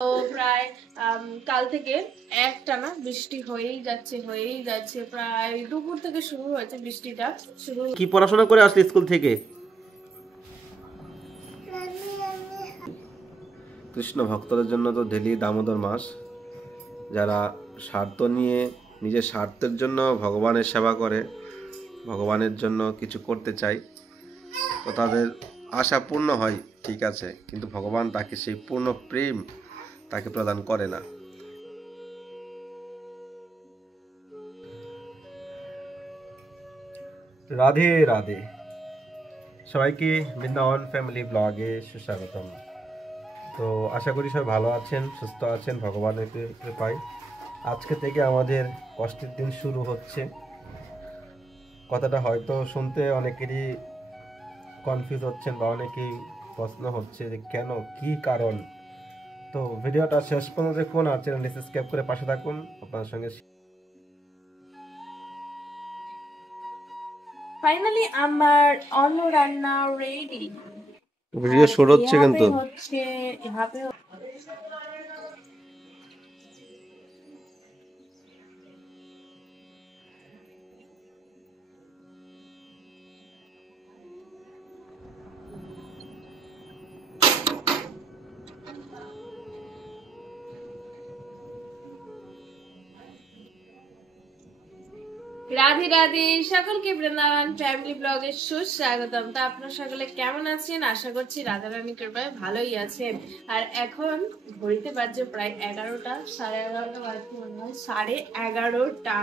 তো প্রায় কাল থেকে একটানা বৃষ্টি হয়েই যাচ্ছে প্রায় দুপুর থেকে শুরু হয়েছে বৃষ্টিটা শুরু। কি পড়াশোনা করে আসলি স্কুল থেকে? কৃষ্ণ ভক্তদের জন্য তো ডেলি দামোদর মাস। যারা স্বার্থ নিয়ে নিজের স্বার্থের জন্য ভগবানের সেবা করে, ভগবানের জন্য কিছু করতে চায়, তো তাদের আশা পূর্ণ হয়, ঠিক আছে, কিন্তু ভগবান তাকে সেই পূর্ণ প্রেম তাকে প্রদান করে না। রাধে রাধে, সবাইকে বৃন্দাবন ফ্যামিলি ব্লগে সুস্বাগতম। তো আশা করি সবাই ভালো আছেন, সুস্থ আছেন ভগবানের কৃপায়। আজকে থেকে আমাদের কষ্টের দিন শুরু হচ্ছে। কথাটা হয়তো শুনতে অনেকেরই কনফিউজ হচ্ছেন বা অনেকেই প্রশ্ন হচ্ছে যে কেন, কি কারণ। তো ভিডিওটা শেষ পর্যন্ত দেখুন আর চ্যানেলটি সাবস্ক্রাইব করে পাশে থাকুন। আপনার সঙ্গে ফাইনালি আমার অন্ন রান্না রেডি। ভিডিও আর শুরু হচ্ছে কিন্তু ইহাপে রাধে রাধে, সকলকে বৃন্দাবন ফ্যামিলি ব্লগে সুস্বাগতম। তা আপনারা সকলে কেমন আছেন? আশা করছি রাধারানী কৃপায় ভালোই আছেন। আর এখন ঘড়িতে বাজছে প্রায় 11টা, 11:30 বাজছে মনে হয়, 11:30।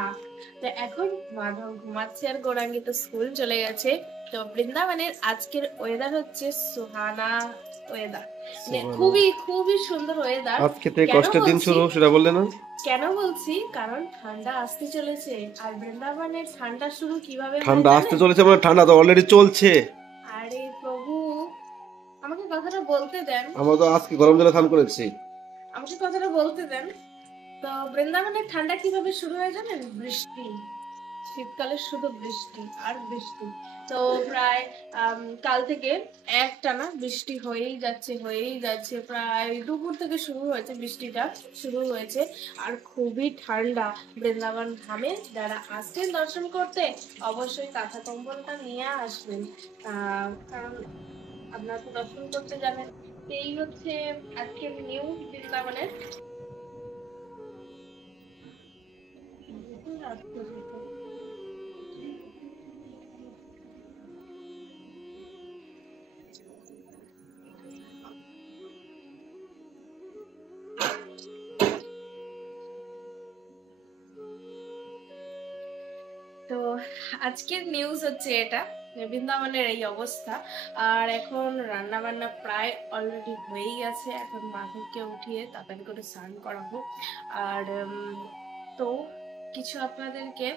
তো এখন মাধব ঘুমাচ্ছে আর গৌরাঙ্গী তো স্কুল চলে গেছে। তো বৃন্দাবনের আজকের ওয়েদার হচ্ছে সুহানা ওয়েদার, খুবই খুবই সুন্দর ওয়েদার। আজকে থেকে কেন কষ্টের দিন বলছি শুরু, সেটা বললে না? কেন বলছি কারণ ঠান্ডা আসতে চলেছে। আর বৃন্দাবনের ঠান্ডা শুরু কিভাবে হয় ঠান্ডা আসতে জানেন? চলেছে মানে ঠান্ডা তো অলরেডি চলছে। আরে প্রভু, আমাকে কথাটা বলতে দেন। আমরা তো আজকে গরম জলে স্নান করেছি। আমাকে কথাটা বলতে দেন। তো বৃন্দাবনের ঠান্ডা কিভাবে শুরু হয় জানেন? বৃষ্টি। শীতকালে শুধু বৃষ্টি আর বৃষ্টি। তো প্রায় কাল থেকে একটানা বৃষ্টি হয়েই যাচ্ছে প্রায় দুপুর থেকে শুরু হয়েছে বৃষ্টিটা শুরু হয়েছে। আর খুবই ঠান্ডা। বৃন্দাবন ধামে যারা আসছেন দর্শন করতে অবশ্যই কাঁথা কম্বলটা নিয়ে আসবেন। কারণ আপনারা তো দর্শন করতে যাবেন। এই হচ্ছে আজকের নিউজ বৃন্দাবনের। তো আজকের নিউজ হচ্ছে এটা, বৃন্দাবনের এই অবস্থা। আর এখন রান্না বান্না প্রায় অলরেডি হয়েই গেছে। এখন মাধবকে উঠিয়ে তাড়াতাড়ি করে স্নান করাবো। আর তো কিছু আপনাদেরকে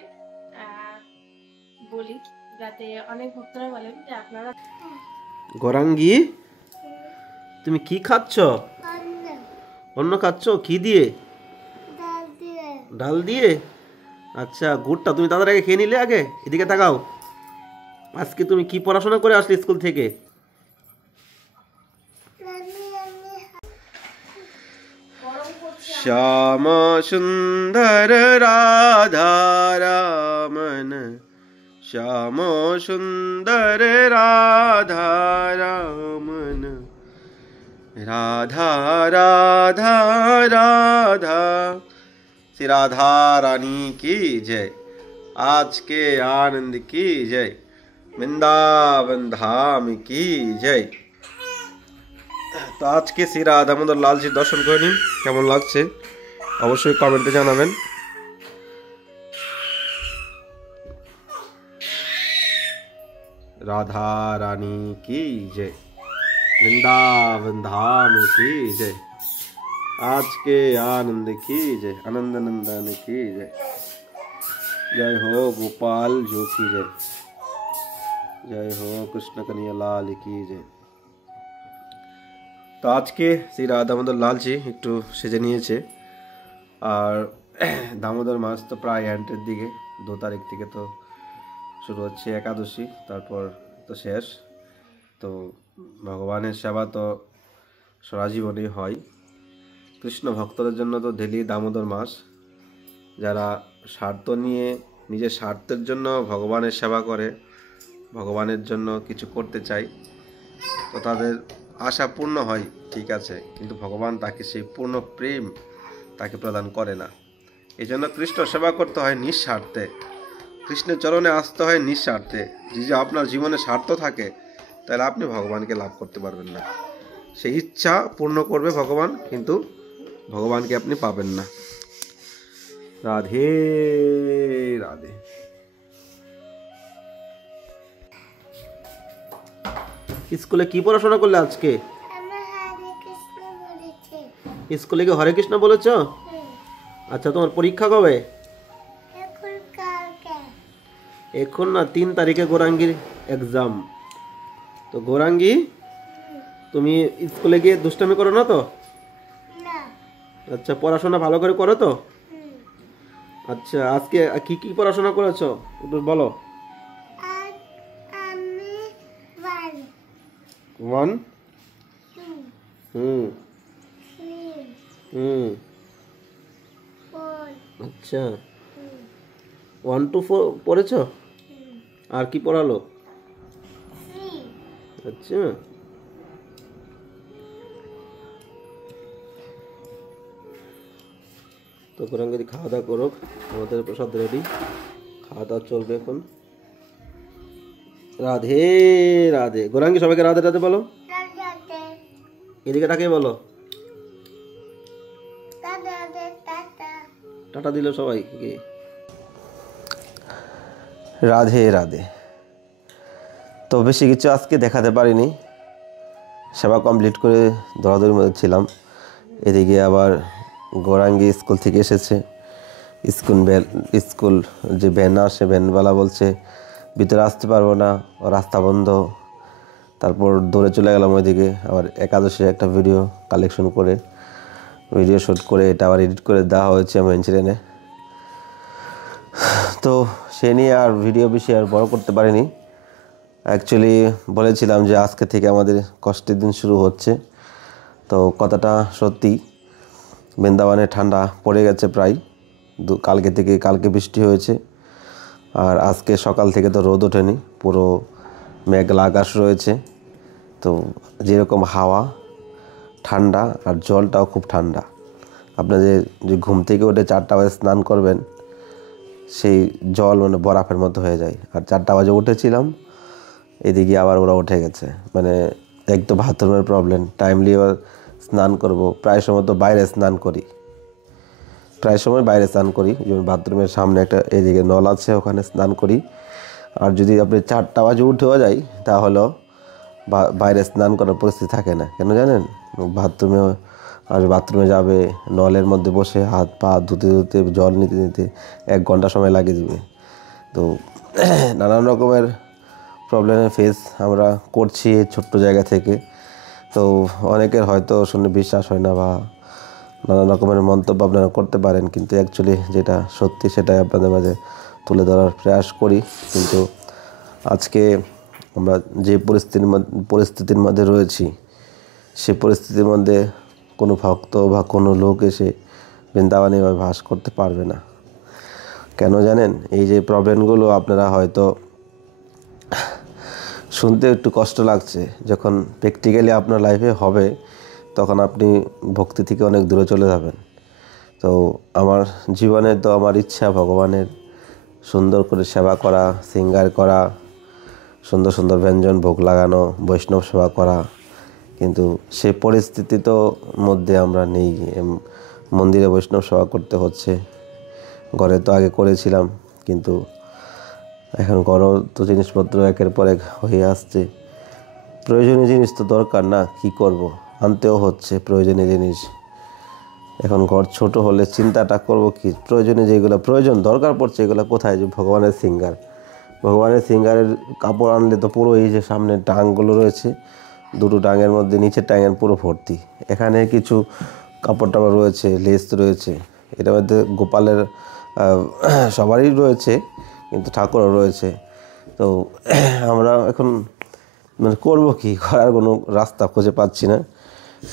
বলি, যাতে অনেক ভক্তরা বলেন যে আপনারা। গৌরাঙ্গী, তুমি কি খাচ্ছ? অন্য খাচ্ছ? কি দিয়ে? ডাল দিয়ে। আচ্ছা, গুড়টা তুমি তাদের আগে খেয়ে নিলে? আগে এদিকে তাকাও। আজকে তুমি কি পড়াশোনা করে আসলে স্কুল থেকে? শ্যাম সুন্দর রাধা রামন, শ্যাম সুন্দর রাধা রামন, রাধা রাধা রাধা। श्री राधा रानी की जय, आज के आनंद की जय, वृंदावन धाम की जय। তো আজকে শ্রী রাধা দামোদর লালজির দর্শন করে নিন, কেমন লাগছে অবশ্যই কমেন্টে জানাবেন। राधा रानी की जय, वृंदावन धाम की जय, आज के आनंद की जय, आनंद नंदन की जय, जय हो गोपाल जो की जय, जय हो कृष्ण कन्हैया लाल की जय। তো আজকে শ্রী রাধা দামোদর লালজি একটু সেজে নিয়েছে। আর দামোদর মাস তো প্রায় এন্ডের দিকে, 2 তারিখ থেকে তো শুরু হচ্ছে একাদশী, তারপর তো শেষ। তো ভগবানের সেবা তো সারা জীবনেই হয়। কৃষ্ণ ভক্তদের জন্য তো ডেলি দামোদর মাস। যারা স্বার্থ নিয়ে নিজের স্বার্থের জন্য ভগবানের সেবা করে, ভগবানের জন্য কিছু করতে চায়, তো তাদের আশা পূর্ণ হয়, ঠিক আছে, কিন্তু ভগবান তাকে সেই পূর্ণ প্রেম তাকে প্রদান করে না। এই জন্য কৃষ্ণ সেবা করতে হয় নিঃস্বার্থে, কৃষ্ণের চরণে আসতে হয় নিঃস্বার্থে। যদি আপনার জীবনে স্বার্থ থাকে তাহলে আপনি ভগবানকে লাভ করতে পারবেন না। সেই ইচ্ছা পূর্ণ করবে ভগবান, কিন্তু ভগবানকে আপনি পাবেন না। রাধে রাধে। স্কুলে কি পড়াশোনা করলে আজকে? স্কুলে কি হরে কৃষ্ণ বলেছ? আচ্ছা, তোমার পরীক্ষা কবে? এখন না, 3 তারিখে গৌরাঙ্গীর এক্সাম। তো গৌরাঙ্গী, তুমি স্কুলে গিয়ে দুষ্টামি করো না তো? আচ্ছা, পড়াশোনা ভালো করে করো তো? আচ্ছা, আজকে কি কি পড়াশোনা করেছো একটু বলো। 1 হুম হুম আচ্ছা, 1 to 4 পড়েছো? আর কি পড়ালো? আচ্ছা, তো গৌরাঙ্গী খাওয়া দাওয়া করো, আমাদের প্রসাদ রেডি, খাওয়া দাওয়া চলবে এখন। রাধে রাধে। গৌরাঙ্গী সবাইকে রাধে রাধে বলো। এদিকে তাকিয়ে বলো। টাটা দিল সবাইকে। রাধে রাধে। তো বেশি কিছু আজকে দেখাতে পারিনি, সেবা কমপ্লিট করে দৌড়াদৌড়ির মধ্যে ছিলাম। এদিকে আবার গৌরাঙ্গী স্কুল থেকে এসেছে। স্কুল যে ভ্যান আসে, ভ্যানওয়ালা বলছে ভিতরে আসতে পারবো না, রাস্তা বন্ধ। তারপর দৌড়ে চলে গেলাম ওইদিকে। আবার একাদশী একটা ভিডিও কালেকশন করে, ভিডিও শ্যুট করে এটা আবার এডিট করে দেওয়া হয়েছে আমার চ্যানেলে। তো সে নিয়ে আর ভিডিও বেশি আর বড় করতে পারিনি। অ্যাকচুয়ালি বলেছিলাম যে আজকে থেকে আমাদের কষ্টের দিন শুরু হচ্ছে। তো কথাটা সত্যি, বৃন্দাবনে ঠান্ডা পড়ে গেছে প্রায়। কালকে বৃষ্টি হয়েছে, আর আজকে সকাল থেকে তো রোদ ওঠেনি, পুরো মেঘলা আকাশ রয়েছে। তো যেরকম হাওয়া ঠান্ডা, আর জলটাও খুব ঠান্ডা। আপনাদের যে ঘুম থেকে উঠে 4টা বাজে স্নান করবেন, সেই জল মানে বরফের মতো হয়ে যায়। আর 4টা বাজে উঠেছিলাম, এদিকে আবার ওরা উঠে গেছে। মানে এক তো বাথরুমের প্রবলেম, টাইমলি এবার স্নান করব, প্রায় সময় তো বাইরে স্নান করি, যেমন বাথরুমের সামনে একটা এদিকে নল আছে, ওখানে স্নান করি। আর যদি আপনি 4টা বাজে উঠেও যাই, তাহলেও বাইরে স্নান করার পরিস্থিতি থাকে না। কেন জানেন? বাথরুমে যাবে, নলের মধ্যে বসে হাত পা ধুতে জল নিতে 1 ঘন্টা সময় লাগিয়ে দেবে। তো নানান রকমের প্রবলেমের ফেস আমরা করছি এই ছোট্ট জায়গা থেকে। তো অনেকের হয়তো শুনে বিশ্বাস হয় না, বা নানান রকমের মন্তব্য আপনারা করতে পারেন, কিন্তু অ্যাকচুয়ালি যেটা সত্যি সেটাই আপনাদের মাঝে তুলে ধরার প্রয়াস করি। কিন্তু আজকে আমরা যে পরিস্থিতির মধ্যে রয়েছি, সে পরিস্থিতির মধ্যে কোনো ভক্ত বা কোনো লোক এসে বৃন্দাবনে এভাবে বাস করতে পারবে না। কেন জানেন? এই যে প্রবলেমগুলো আপনারা হয়তো শুনতে একটু কষ্ট লাগছে, যখন প্র্যাকটিক্যালি আপনার লাইফে হবে তখন আপনি ভক্তি থেকে অনেক দূরে চলে যাবেন। তো আমার জীবনে তো আমার ইচ্ছা ভগবানের সুন্দর করে সেবা করা, সিঙ্গার করা, সুন্দর সুন্দর ব্যঞ্জন ভোগ লাগানো, বৈষ্ণব সেবা করা, কিন্তু সেই পরিস্থিতি তো মধ্যে আমরা নেই। মন্দিরে বৈষ্ণব সেবা করতে হচ্ছে। ঘরে তো আগে করেছিলাম, কিন্তু এখন ঘরও তো জিনিসপত্র একের পর এক হয়ে আসছে। প্রয়োজনীয় জিনিস তো দরকার না, কি করব, আনতেও হচ্ছে প্রয়োজনীয় জিনিস। এখন ঘর ছোট হলে চিন্তাটা করব কি, প্রয়োজনীয় যেগুলো প্রয়োজন দরকার পড়ছে এগুলো কোথায়? যে ভগবানের সিঙ্গারের কাপড় আনলে তো পুরো এই যে সামনে টাংগুলো রয়েছে, 2টো টাঙের মধ্যে নিচের টাঙের পুরো ভর্তি। এখানে কিছু কাপড় টাপড় রয়েছে, লেস রয়েছে, এটার মধ্যে গোপালের সবারই রয়েছে, কিন্তু ঠাকুরও রয়েছে। তো আমরা এখন মানে করবো কি, করার কোনো রাস্তা খুঁজে পাচ্ছি না।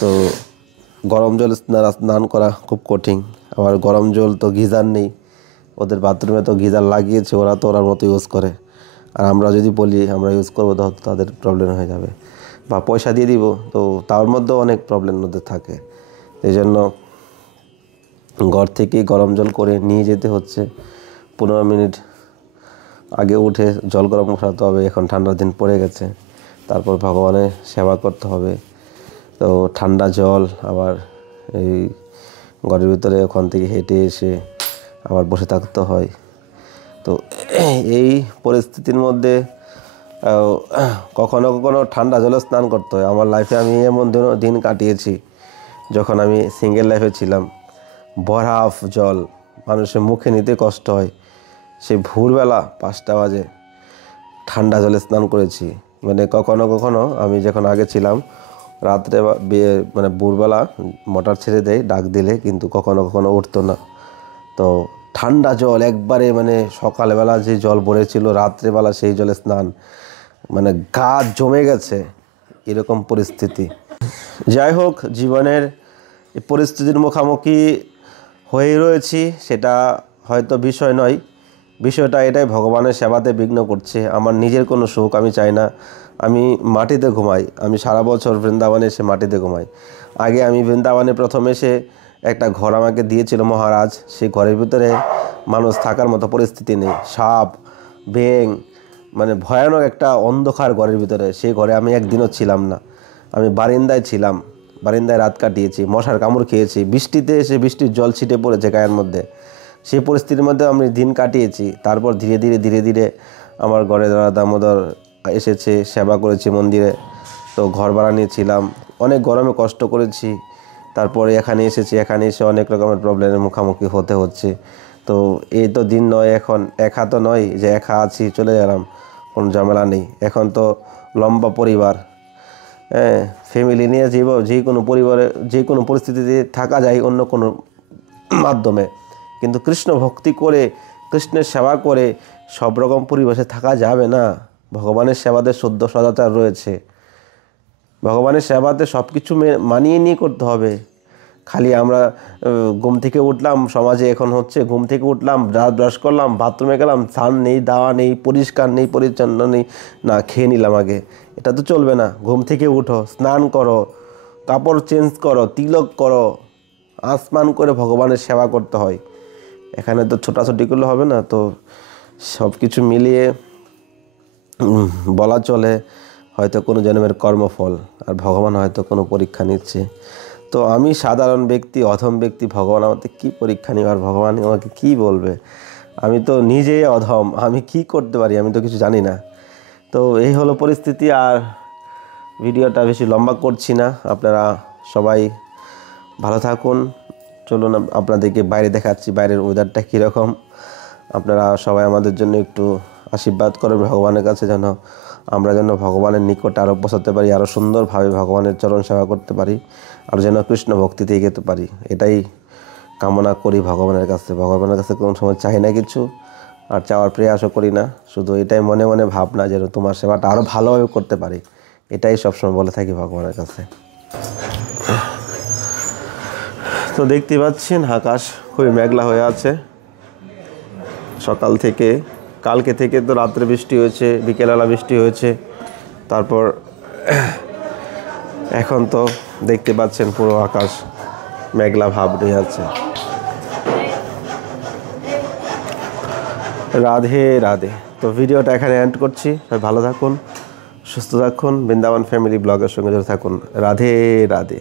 তো গরম জল স্নান করা খুব কঠিন। আবার গরম জল তো গিজার নেই, ওদের বাথরুমে তো গিজার লাগিয়েছে, ওরা তো ওরার মতো ইউজ করে। আর আমরা যদি বলি আমরা ইউজ করবো তো তাদের প্রবলেম হয়ে যাবে, বা পয়সা দিয়ে দিব, তো তার মধ্যেও অনেক প্রবলেম ওদের থাকে। এই জন্য ঘর থেকেই গরম জল করে নিয়ে যেতে হচ্ছে। 15 মিনিট আগে উঠে জল গরম করাতে হবে, এখন ঠান্ডার দিন পড়ে গেছে। তারপর ভগবানের সেবা করতে হবে। তো ঠান্ডা জল, আবার এই ঘরের ভিতরে ওখান থেকে হেঁটে এসে আবার বসে থাকতে হয়। তো এই পরিস্থিতির মধ্যে কখনো কখনো ঠান্ডা জলে স্নান করতে হয়। আমার লাইফে আমি এমন দিন কাটিয়েছি যখন আমি সিঙ্গেল লাইফে ছিলাম, বরফ জল মানুষের মুখে নিতে কষ্ট হয়, সেই ভোরবেলা 5টা বাজে ঠান্ডা জলে স্নান করেছি। মানে কখনো কখনো আমি যখন আগে ছিলাম রাত্রে মানে ভোরবেলা মোটর ছেড়ে দেয় ডাক দিলে, কিন্তু কখনো কখনো উঠতো না। তো ঠান্ডা জল একবারে, মানে সকালবেলা যে জল ভরেছিল রাত্রেবেলা সেই জলে স্নান, মানে গা জমে গেছে, এরকম পরিস্থিতি। যাই হোক, জীবনের এই পরিস্থিতির মুখোমুখি হয়ে রয়েছি, সেটা হয়তো বিষয় নয়। বিষয়টা এটাই, ভগবানের সেবাতে বিঘ্ন করছে। আমার নিজের কোনো সুখ আমি চাই না। আমি মাটিতে ঘুমাই, আমি সারা বছর বৃন্দাবনে এসে মাটিতে ঘুমাই। আগে আমি বৃন্দাবনে প্রথম এসে একটা ঘর আমাকে দিয়েছিল মহারাজ, সেই ঘরের ভিতরে মানুষ থাকার মতো পরিস্থিতি নেই, সাপ ব্যাঙ, মানে ভয়ানক একটা অন্ধকার ঘরের ভিতরে। সেই ঘরে আমি একদিনও ছিলাম না, আমি বারিন্দায় ছিলাম, বারিন্দায় রাত কাটিয়েছি, মশার কামড় খেয়েছি, বৃষ্টিতে এসে বৃষ্টির জল ছিটে পড়েছে গায়ের মধ্যে, সেই পরিস্থিতির মধ্যে আমি দিন কাটিয়েছি। তারপর ধীরে ধীরে আমার ঘরে দামোদর এসেছে, সেবা করেছি মন্দিরে, তো ঘর ভাড়া নিয়েছিলাম, অনেক গরমে কষ্ট করেছি। তারপরে এখানে এসেছি, এখানে এসে অনেক রকমের প্রবলেমের মুখোমুখি হতে হচ্ছে। তো এই তো দিন নয়, এখন একা তো নয় যে একা আছি চলে গেলাম, কোনো ঝামেলা নেই। এখন তো লম্বা পরিবার, হ্যাঁ, ফ্যামিলি নিয়ে যে কোনো পরিবারে যে কোনো পরিস্থিতিতে থাকা যায় অন্য কোনো মাধ্যমে, কিন্তু কৃষ্ণ ভক্তি করে কৃষ্ণের সেবা করে সব রকম পরিবেশে থাকা যাবে না। ভগবানের সেবাতে শুদ্ধ সদাচার রয়েছে, ভগবানের সেবাতে সব কিছু মানিয়ে নিয়ে করতে হবে। খালি আমরা ঘুম থেকে উঠলাম, সমাজে এখন হচ্ছে ঘুম থেকে উঠলাম, দাঁত ব্রাশ করলাম, বাথরুমে গেলাম, স্নান নেই, দাওয়া নেই, পরিষ্কার নেই, পরিচ্ছন্ন নেই, না খেয়ে নিলাম আগে, এটা তো চলবে না। ঘুম থেকে উঠো, স্নান করো, কাপড় চেঞ্জ করো, তিলক করো, আসমান করে ভগবানের সেবা করতে হয়। এখানে তো ছোটাছুটি করলে হবে না। তো সব কিছু মিলিয়ে বলা চলে হয়তো কোনো জন্মের কর্মফল, আর ভগবান হয়তো কোনো পরীক্ষা নিচ্ছে। তো আমি সাধারণ ব্যক্তি, অধম ব্যক্তি, ভগবান আমাকে কী পরীক্ষা নিবে, আর ভগবান আমাকে কী বলবে? আমি তো নিজেই অধম, আমি কি করতে পারি? আমি তো কিছু জানি না। তো এই হলো পরিস্থিতি। আর ভিডিওটা বেশি লম্বা করছি না, আপনারা সবাই ভালো থাকুন। চলুন আপনাদেরকে বাইরে দেখাচ্ছি, বাইরের ওয়েদারটা কীরকম। আপনারা সবাই আমাদের জন্য একটু আশীর্বাদ করবেন ভগবানের কাছে, আমরা যেন ভগবানের নিকটে আরও পৌঁছাতে পারি, আরও সুন্দরভাবে ভগবানের চরণ সেবা করতে পারি, আর যেন কৃষ্ণ ভক্তিতে এগোতে পারি, এটাই কামনা করি ভগবানের কাছে। ভগবানের কাছে কোনো সময় চাই না কিছু, আর চাওয়ার প্রয়াসও করি না, শুধু এটাই মনে মনে ভাবনা যেন তোমার সেবাটা আরও ভালোভাবে করতে পারি, এটাই সবসময় বলে থাকি ভগবানের কাছে। তো দেখতে পাচ্ছেন আকাশ খুবই মেঘলা হয়ে আছে সকাল থেকে। কালকে থেকে তো রাত্রে বৃষ্টি হয়েছে, বিকেলবেলা বৃষ্টি হয়েছে, তারপর এখন তো দেখতে পাচ্ছেন পুরো আকাশ মেঘলা ভাব নিয়ে আছে। রাধে রাধে। তো ভিডিওটা এখানে এন্ড করছি। ভালো থাকুন, সুস্থ থাকুন, বৃন্দাবন ফ্যামিলি ব্লগের সঙ্গে জড়িত থাকুন। রাধে রাধে।